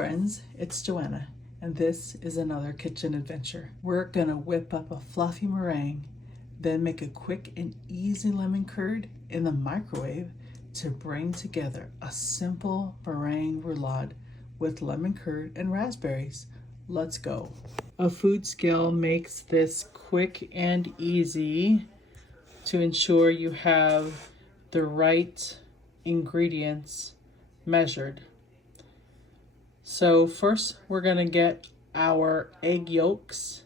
friends, it's Joanna, and this is another kitchen adventure. We're gonna whip up a fluffy meringue, then make a quick and easy lemon curd in the microwave to bring together a simple meringue roulade with lemon curd and raspberries. Let's go. A food scale makes this quick and easy to ensure you have the right ingredients measured. So first we're gonna get our egg yolks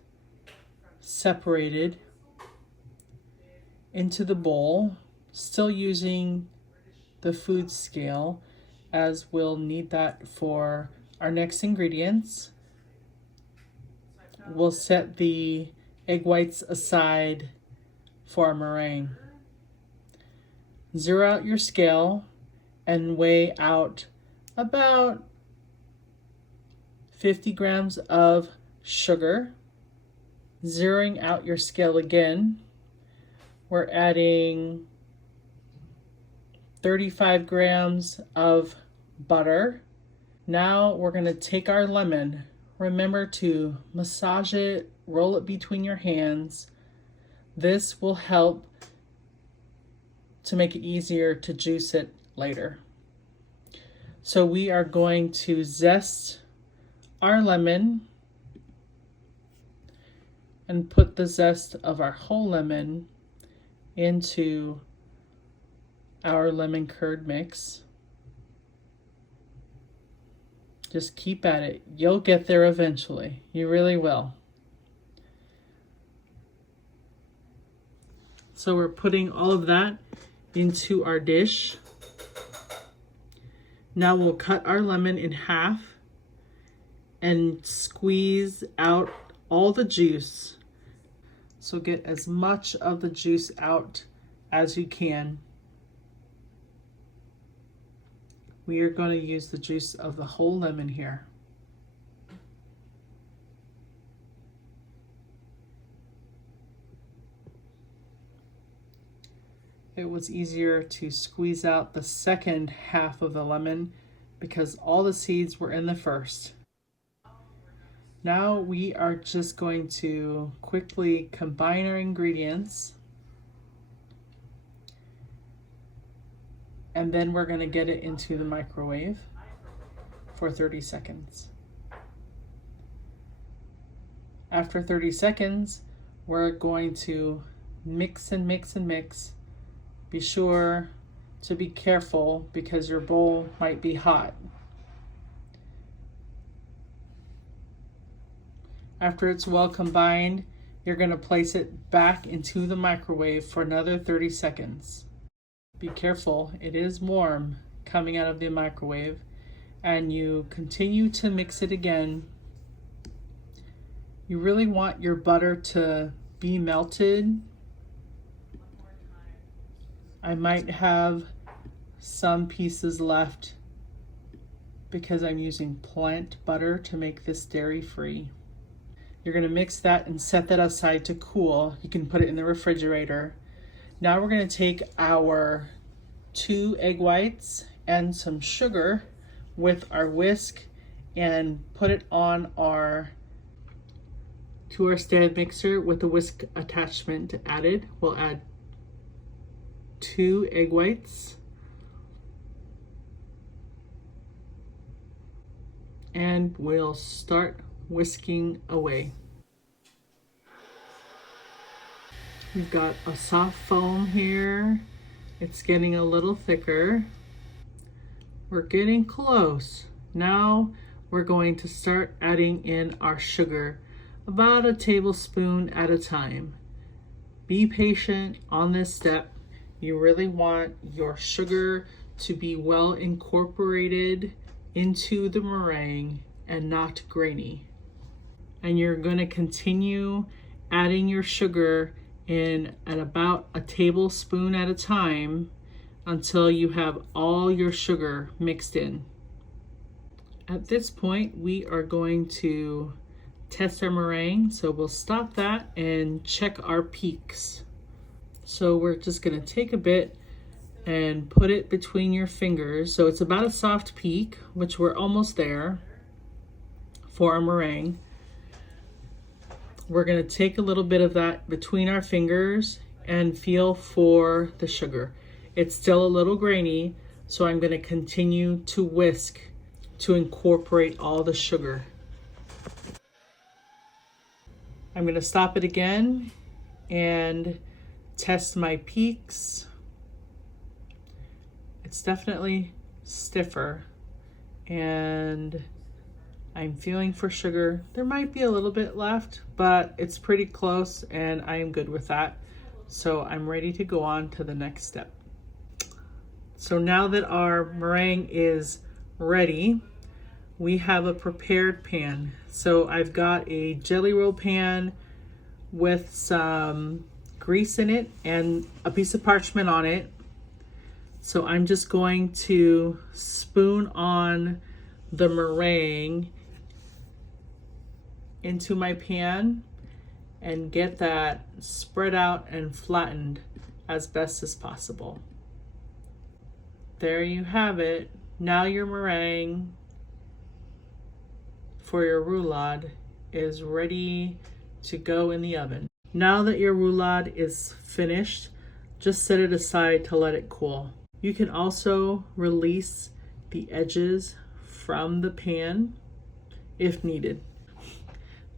separated into the bowl, still using the food scale as we'll need that for our next ingredients. We'll set the egg whites aside for our meringue. Zero out your scale and weigh out about 50 grams of sugar. Zeroing out your scale again, we're adding 35 grams of butter. Now we're going to take our lemon. Remember to massage it, roll it between your hands. This will help to make it easier to juice it later. So we are going to zest our lemon and put the zest of our whole lemon into our lemon curd mix. Just keep at it. You'll get there eventually. You really will. So we're putting all of that into our dish. Now we'll cut our lemon in half and squeeze out all the juice. So get as much of the juice out as you can. We are going to use the juice of the whole lemon here. It was easier to squeeze out the second half of the lemon because all the seeds were in the first. Now we are just going to quickly combine our ingredients, and then we're going to get it into the microwave for 30 seconds. After 30 seconds, we're going to mix and mix and mix. Be sure to be careful because your bowl might be hot. After it's well combined, you're going to place it back into the microwave for another 30 seconds. Be careful, it is warm coming out of the microwave, and you continue to mix it again. You really want your butter to be melted. I might have some pieces left because I'm using plant butter to make this dairy-free. You're going to mix that and set that aside to cool. You can put it in the refrigerator. Now we're going to take our 2 egg whites and some sugar with our whisk and put it on to our stand mixer with the whisk attachment added. We'll add 2 egg whites and we'll start whisking away. We've got a soft foam here. It's getting a little thicker. We're getting close. Now we're going to start adding in our sugar, about a tablespoon at a time. Be patient on this step. You really want your sugar to be well incorporated into the meringue and not grainy. And you're going to continue adding your sugar in at about a tablespoon at a time until you have all your sugar mixed in. At this point, we are going to test our meringue, so we'll stop that and check our peaks. So we're just going to take a bit and put it between your fingers. So it's about a soft peak, which we're almost there. for a meringue. We're going to take a little bit of that between our fingers and feel for the sugar. It's still a little grainy, so I'm going to continue to whisk to incorporate all the sugar. I'm going to stop it again and test my peaks. It's definitely stiffer, and I'm feeling for sugar. There might be a little bit left, but it's pretty close and I am good with that. So I'm ready to go on to the next step. So now that our meringue is ready, we have a prepared pan. So I've got a jelly roll pan with some grease in it and a piece of parchment on it. So I'm just going to spoon on the meringue into my pan and get that spread out and flattened as best as possible. There you have it. Now your meringue for your roulade is ready to go in the oven. Now that your roulade is finished, just set it aside to let it cool. You can also release the edges from the pan if needed.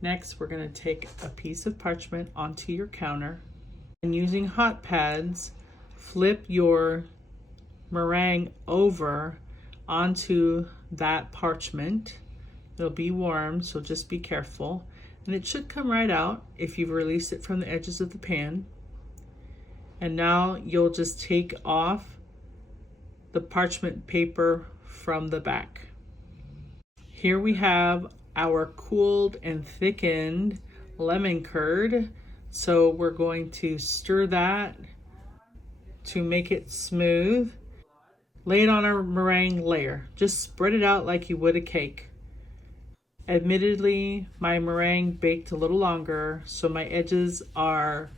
Next, we're going to take a piece of parchment onto your counter, and using hot pads, flip your meringue over onto that parchment. It'll be warm, so just be careful. And it should come right out if you've released it from the edges of the pan. And now you'll just take off the parchment paper from the back. Here we have our cooled and thickened lemon curd. So we're going to stir that to make it smooth. Lay it on our meringue layer. Just spread it out like you would a cake. Admittedly, my meringue baked a little longer, so my edges are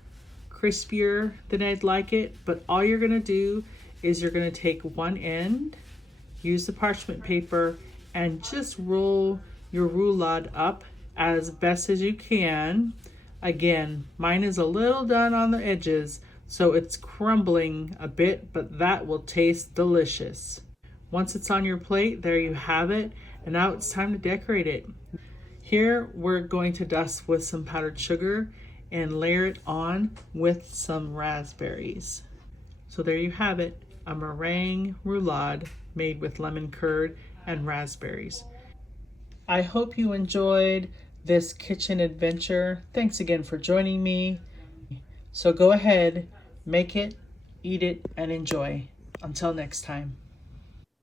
crispier than I'd like it, but all you're gonna do is you're gonna take one end, use the parchment paper, and just roll your roulade up as best as you can. Again, mine is a little done on the edges, so it's crumbling a bit, but that will taste delicious. Once it's on your plate, there you have it, and now it's time to decorate it. Here, we're going to dust with some powdered sugar and layer it on with some raspberries. So there you have it, a meringue roulade made with lemon curd and raspberries. I hope you enjoyed this kitchen adventure. Thanks again for joining me. So go ahead, make it, eat it, and enjoy. Until next time.